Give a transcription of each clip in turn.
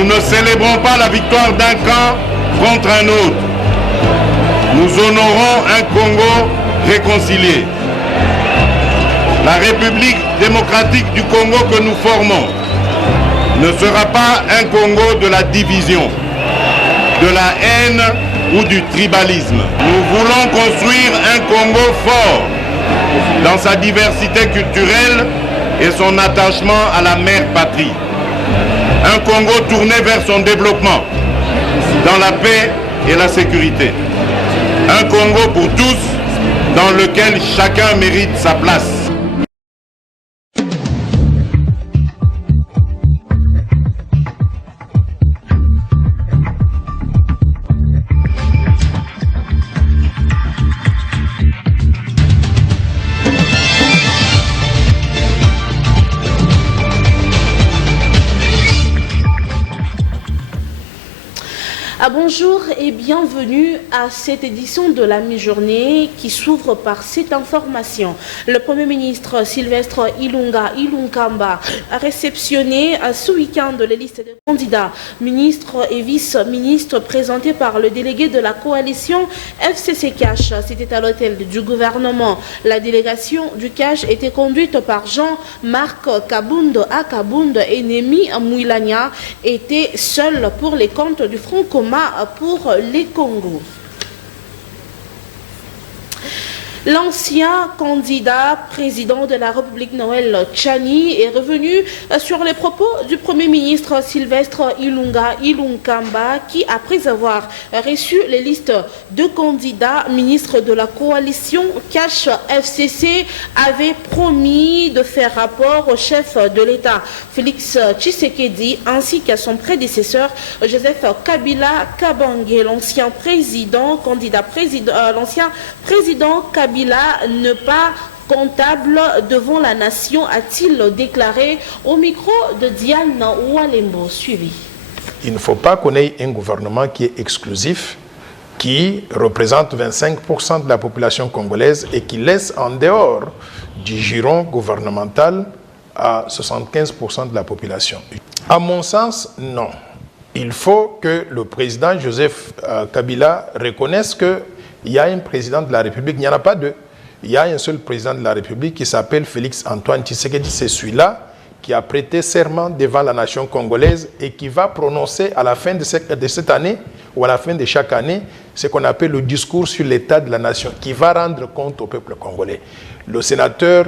Nous ne célébrons pas la victoire d'un camp contre un autre. Nous honorons un Congo réconcilié. La République démocratique du Congo que nous formons ne sera pas un Congo de la division, de la haine ou du tribalisme. Nous voulons construire un Congo fort dans sa diversité culturelle et son attachement à la mère patrie. Un Congo tourné vers son développement, dans la paix et la sécurité. Un Congo pour tous, dans lequel chacun mérite sa place. Bonjour et bienvenue à cette édition de la mi-journée qui s'ouvre par cette information. Le Premier ministre Sylvestre Ilunga Ilunkamba a réceptionné ce week-end les listes de candidats, ministres et vice-ministres présentés par le délégué de la coalition FCC Cash. C'était à l'hôtel du gouvernement. La délégation du Cash était conduite par Jean-Marc Kabound Akabound et Némi Mouilania était seul pour les comptes du Front commun pour les Congos. L'ancien candidat président de la République Noël Tchani est revenu sur les propos du Premier ministre Sylvestre Ilunga Ilunkamba qui, après avoir reçu les listes de candidats ministres de la coalition Cash FCC, avait promis de faire rapport au chef de l'État Félix Tshisekedi ainsi qu'à son prédécesseur Joseph Kabila Kabange. L'ancien président Kabila ne pas comptable devant la nation, a-t-il déclaré au micro de Diane Oualembo. Suivi. Il ne faut pas qu'on ait un gouvernement qui est exclusif, qui représente 25% de la population congolaise et qui laisse en dehors du giron gouvernemental à 75% de la population. À mon sens, non. Il faut que le président Joseph Kabila reconnaisse que il y a un président de la République, il n'y en a pas deux. Il y a un seul président de la République qui s'appelle Félix Antoine Tshisekedi. C'est celui-là qui a prêté serment devant la nation congolaise et qui va prononcer à la fin de cette année ou à la fin de chaque année ce qu'on appelle le discours sur l'état de la nation, qui va rendre compte au peuple congolais. Le sénateur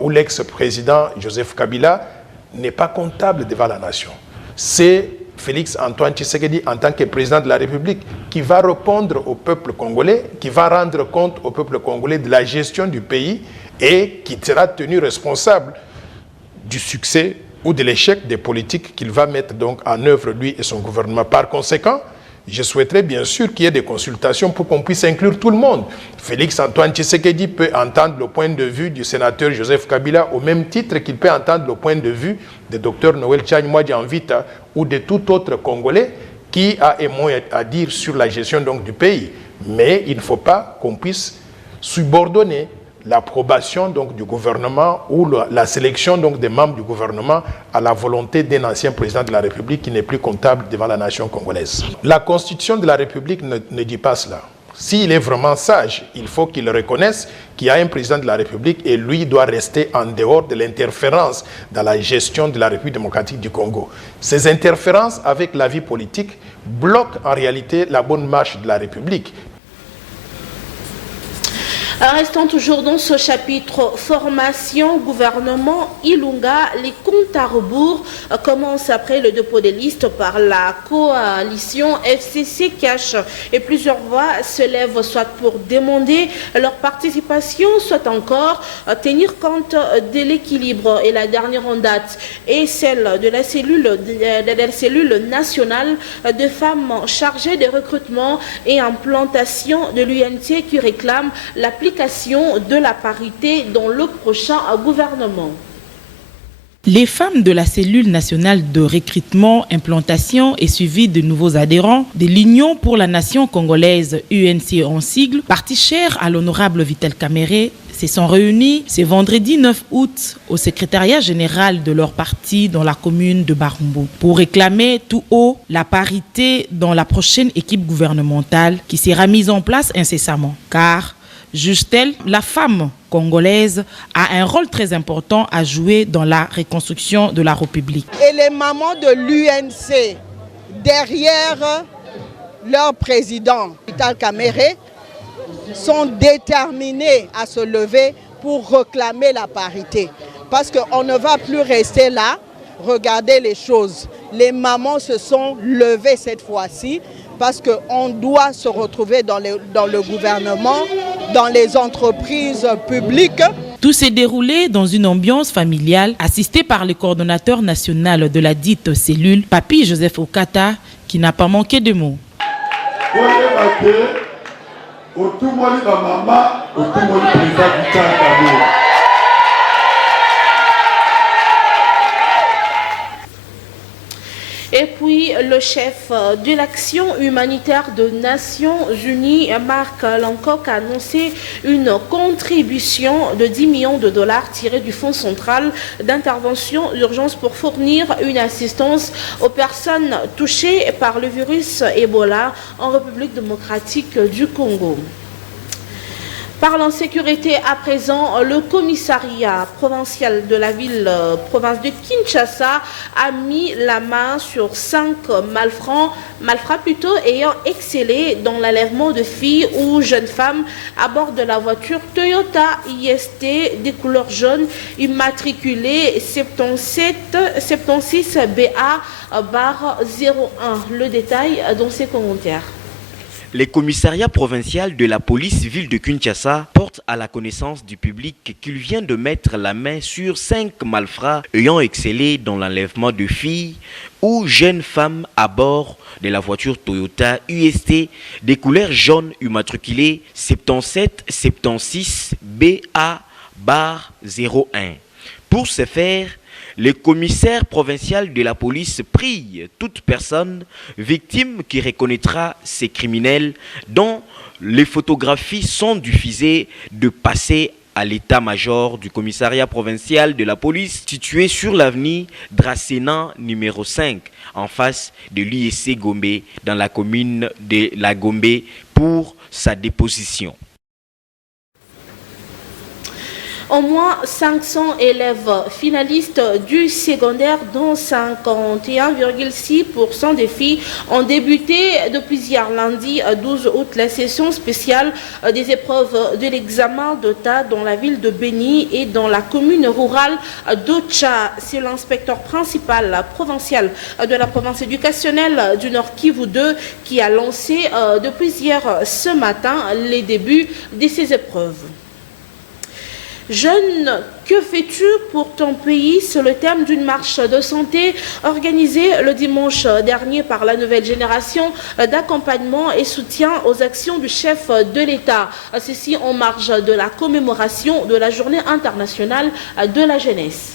ou l'ex-président Joseph Kabila n'est pas comptable devant la nation. C'est Félix Antoine Tshisekedi, en tant que président de la République, qui va répondre au peuple congolais, qui va rendre compte au peuple congolais de la gestion du pays et qui sera tenu responsable du succès ou de l'échec des politiques qu'il va mettre donc en œuvre, lui et son gouvernement. Par conséquent, je souhaiterais bien sûr qu'il y ait des consultations pour qu'on puisse inclure tout le monde. Félix Antoine Tshisekedi peut entendre le point de vue du sénateur Joseph Kabila au même titre qu'il peut entendre le point de vue du docteur Noël Tchani-Mwadji-Anvita ou de tout autre Congolais qui a un mot à dire sur la gestion donc, du pays. Mais il ne faut pas qu'on puisse subordonner l'approbation donc du gouvernement ou la sélection donc des membres du gouvernement à la volonté d'un ancien président de la République qui n'est plus comptable devant la nation congolaise. La Constitution de la République ne dit pas cela. S'il est vraiment sage, il faut qu'il reconnaisse qu'il y a un président de la République et lui doit rester en dehors de l'interférence dans la gestion de la République démocratique du Congo. Ces interférences avec la vie politique bloquent en réalité la bonne marche de la République. Restons toujours dans ce chapitre formation, gouvernement, Ilunga, les comptes à rebours commencent après le dépôt des listes par la coalition FCC Cash et plusieurs voix se lèvent soit pour demander leur participation, soit encore tenir compte de l'équilibre. Et la dernière en date est celle de la cellule nationale de femmes chargées de recrutement et implantation de l'UNT qui réclame l'application de la parité dans le prochain gouvernement. Les femmes de la cellule nationale de recrutement, implantation et suivi de nouveaux adhérents de l'Union pour la nation congolaise, UNC en sigle, partie chère à l'honorable Vital Kamere, se sont réunis ce vendredi 9 août au secrétariat général de leur parti dans la commune de Barumbu pour réclamer tout haut la parité dans la prochaine équipe gouvernementale qui sera mise en place incessamment. Car, juge-t-elle, la femme congolaise a un rôle très important à jouer dans la reconstruction de la République. Et les mamans de l'UNC, derrière leur président, Vital Kamerhe, sont déterminés à se lever pour réclamer la parité. Parce qu'on ne va plus rester là, regarder les choses. Les mamans se sont levées cette fois-ci parce qu'on doit se retrouver dans le gouvernement, dans les entreprises publiques. Tout s'est déroulé dans une ambiance familiale, assisté par le coordonnateur national de la dite cellule, Papi Joseph Okata, qui n'a pas manqué de mots. Et puis, le chef de l'action humanitaire de Nations Unies, Marc Lowcock, a annoncé une contribution de 10 millions de dollars tirée du Fonds central d'intervention d'urgence pour fournir une assistance aux personnes touchées par le virus Ebola en République démocratique du Congo. Parlant sécurité à présent, le commissariat provincial de la province de Kinshasa a mis la main sur 5 malfrats plutôt ayant excellé dans l'enlèvement de filles ou jeunes femmes à bord de la voiture Toyota IST des couleurs jaunes immatriculée 76 BA/01. Le détail dans ses commentaires. Les commissariats provinciaux de la police ville de Kinshasa portent à la connaissance du public qu'il vient de mettre la main sur 5 malfrats ayant excellé dans l'enlèvement de filles ou jeunes femmes à bord de la voiture Toyota UST des couleurs jaunes immatriculée 7776 BA/01. Pour ce faire, le commissaire provincial de la police prie toute personne victime qui reconnaîtra ces criminels dont les photographies sont diffusées de passer à l'état-major du commissariat provincial de la police situé sur l'avenue Dracena numéro 5 en face de l'ISC Gombe dans la commune de la Gombe pour sa déposition. Au moins 500 élèves finalistes du secondaire, dont 51,6% des filles, ont débuté depuis hier lundi 12 août la session spéciale des épreuves de l'examen d'État dans la ville de Béni et dans la commune rurale d'Ocha. C'est l'inspecteur principal provincial de la province éducationnelle du Nord Kivu 2 qui a lancé depuis hier ce matin les débuts de ces épreuves. Jeune, que fais-tu pour ton pays? C'est le thème d'une marche de santé organisée le dimanche dernier par la nouvelle génération d'accompagnement et soutien aux actions du chef de l'État. Ceci en marge de la commémoration de la Journée internationale de la jeunesse.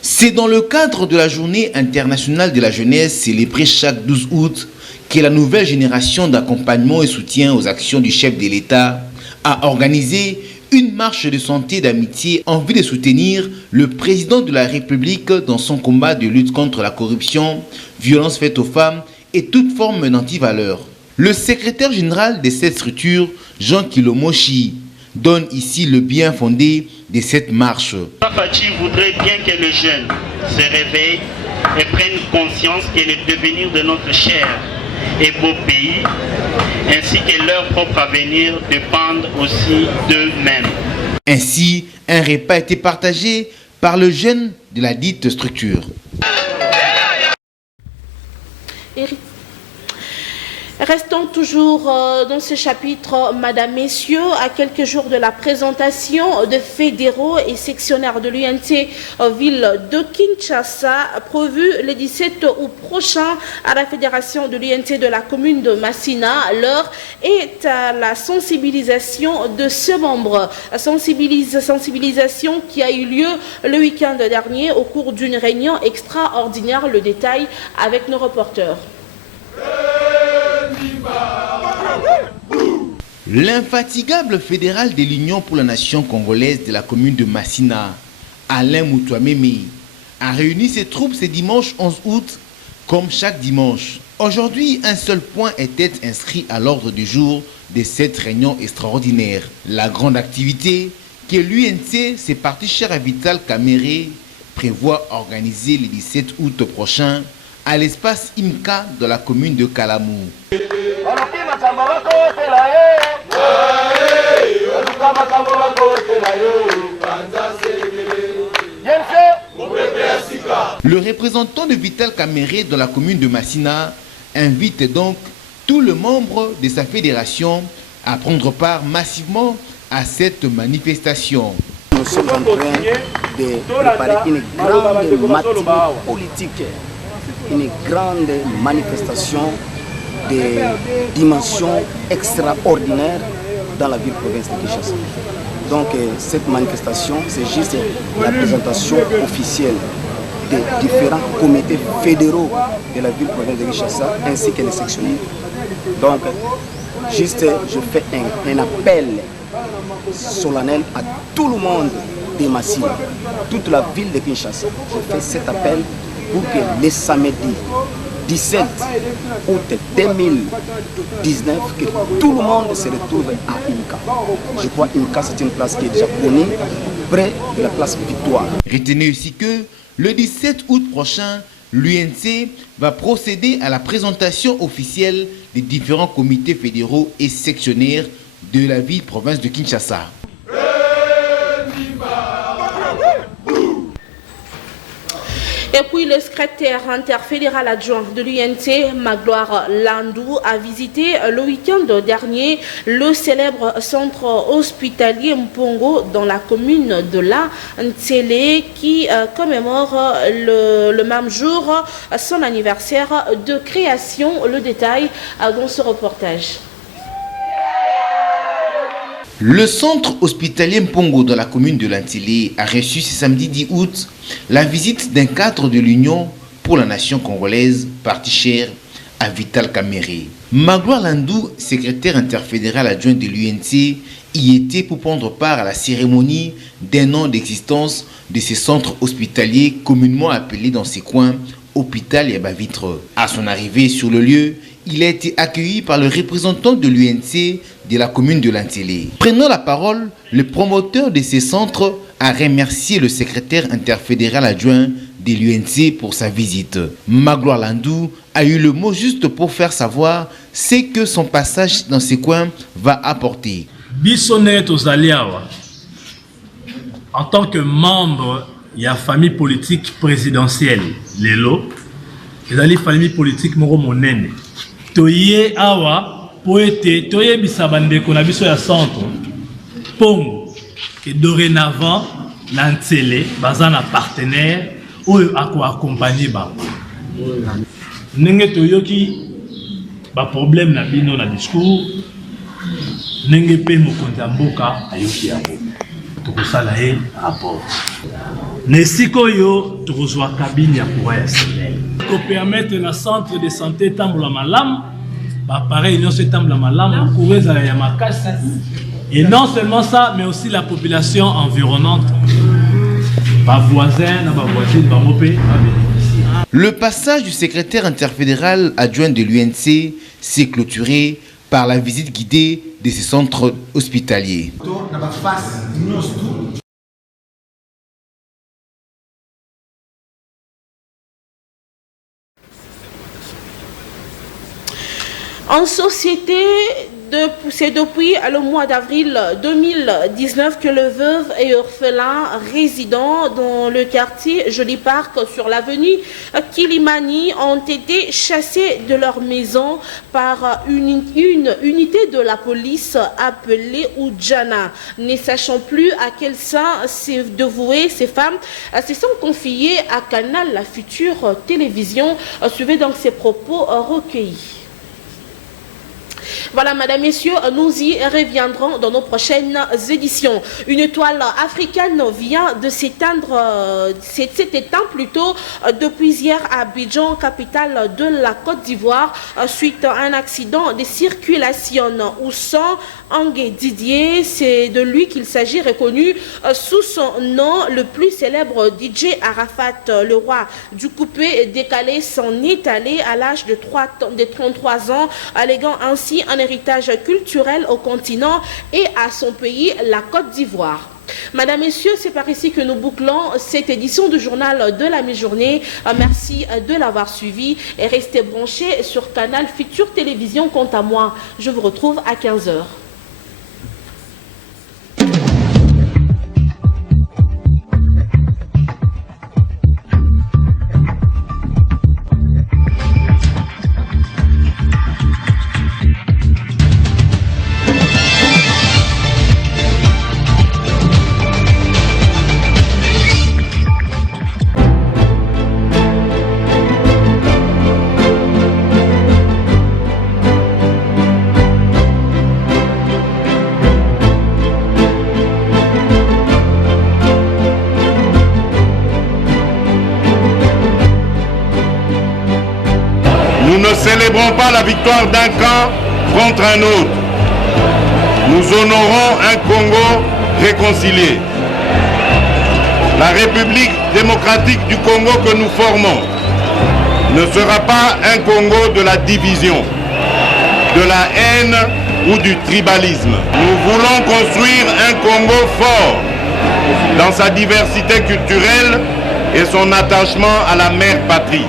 C'est dans le cadre de la Journée internationale de la jeunesse célébrée chaque 12 août que la nouvelle génération d'accompagnement et soutien aux actions du chef de l'État a organisé une marche de santé d'amitié en vue de soutenir le président de la République dans son combat de lutte contre la corruption, violence faite aux femmes et toute forme d'antivaleur. Le secrétaire général de cette structure, Jean Kilomochi, donne ici le bien fondé de cette marche. Fachi voudrait bien que les jeunes se réveillent et prennent conscience que le devenir de notre cher et beau pays, ainsi que leur propre avenir, dépendent aussi d'eux-mêmes. Ainsi, un repas a été partagé par le jeune de la dite structure. Restons toujours dans ce chapitre, Madame, Messieurs, à quelques jours de la présentation de fédéraux et sectionnaires de l'UNT ville de Kinshasa, prévue le 17 août prochain à la fédération de l'UNT de la commune de Massina. L'heure est à la sensibilisation de ce membre. Sensibilisation qui a eu lieu le week-end dernier au cours d'une réunion extraordinaire. Le détail avec nos reporters. L'infatigable fédéral de l'Union pour la nation congolaise de la commune de Massina, Alain Moutouameme, a réuni ses troupes ce dimanche 11 août comme chaque dimanche. Aujourd'hui, un seul point était inscrit à l'ordre du jour de cette réunion extraordinaire. La grande activité que l'UNC, ses partis chers à Vital Kamerhe, prévoit organiser le 17 août prochain à l'espace IMCA de la commune de Kalamou. Le représentant de Vital Kamerhe dans la commune de Massina invite donc tous les membres de sa fédération à prendre part massivement à cette manifestation. Nous sommes en train de préparer une grande matinée politique, une grande manifestation de dimension extraordinaire dans la ville-province de Kinshasa. Donc cette manifestation, c'est juste la présentation officielle des différents comités fédéraux de la ville-province de Kinshasa ainsi que les sectionnaires. Donc, juste, je fais un appel solennel à tout le monde de Massina, toute la ville de Kinshasa. Je fais cet appel pour que le samedi 17 août 2019, que tout le monde se retrouve à Inca. Je crois qu'Inca, c'est une place qui est déjà connue, près de la place Victoire. Retenez aussi que le 17 août prochain, l'UNC va procéder à la présentation officielle des différents comités fédéraux et sectionnaires de la ville-province de Kinshasa. Et puis le secrétaire interfédéral adjoint de l'UNC, Magloire Landou, a visité le week-end dernier le célèbre centre hospitalier Mpongo dans la commune de la Ntsele qui commémore le même jour son anniversaire de création. Le détail dans ce reportage. Le centre hospitalier Mpongo dans la commune de l'Antille a reçu ce samedi 10 août la visite d'un cadre de l'Union pour la nation congolaise, parti cher à Vital Kamerhe. Magloire Landou, secrétaire interfédéral adjoint de l'UNC, y était pour prendre part à la cérémonie d'un an d'existence de ce centre hospitalier communément appelé dans ces coins Hôpital Yabavitre. À son arrivée sur le lieu, il a été accueilli par le représentant de l'UNC de la commune de l'Antille. Prenant la parole, le promoteur de ces centres a remercié le secrétaire interfédéral adjoint de l'UNC pour sa visite. Magloire Landou a eu le mot juste pour faire savoir ce que son passage dans ces coins va apporter. Bissonnet aux Aliawa, en tant que membre de la famille politique présidentielle, Lelo, et dans la famille politique Moro Monene, Toye Awa, Poete, Toye Bissabande, qu'on a vu sur le centre, Pongo, et dorénavant, l'Antele, basant un partenaire, ou à quoi accompagner Baba. Nenge Toyoki, ba problème na bino na discours, Nenge pe mokonzi mboka ayoki yango. Tokosala ye rapport. Nesiko yo tokozwa cabine ya courant ya semaine. Pour permettre na centre de santé tambola malam, ba pareil non se tambola malam, courant ya makasi. Et non seulement ça, mais aussi la population environnante. Ba voisins, ba voisine, ba mopé, ba bénéficier. Le passage du secrétaire interfédéral adjoint de l'UNC s'est clôturé par la visite guidée de ces centres hospitaliers. En société, c'est depuis le mois d'avril 2019 que le veuve et orphelin résidant dans le quartier Joli Parc sur l'avenue Kilimani ont été chassés de leur maison par une unité de la police appelée Oudjana. Ne sachant plus à quel sein s'est dévouée, ces femmes se sont confiées à Canal, la future télévision. Suivez donc ces propos recueillis. Voilà, madame, messieurs, nous y reviendrons dans nos prochaines éditions. Une toile africaine vient de s'éteindre, plutôt depuis hier à Abidjan, capitale de la Côte d'Ivoire, suite à un accident de circulation où sans Angué Didier, c'est de lui qu'il s'agit, reconnu sous son nom, le plus célèbre DJ Arafat, le roi du coupé décalé, s'en est allé à l'âge de 33 ans, alléguant ainsi un héritage culturel au continent et à son pays, la Côte d'Ivoire. Madame, messieurs, c'est par ici que nous bouclons cette édition du journal de la mi-journée. Merci de l'avoir suivi et restez branchés sur Canal Futur Télévision. Quant à moi, je vous retrouve à 15h. Nous ne célébrons pas la victoire d'un camp contre un autre. Nous honorons un Congo réconcilié. La République démocratique du Congo que nous formons ne sera pas un Congo de la division, de la haine ou du tribalisme. Nous voulons construire un Congo fort dans sa diversité culturelle et son attachement à la mère patrie.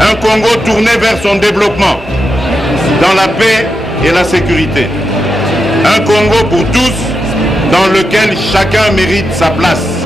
Un Congo tourné vers son développement, dans la paix et la sécurité. Un Congo pour tous, dans lequel chacun mérite sa place.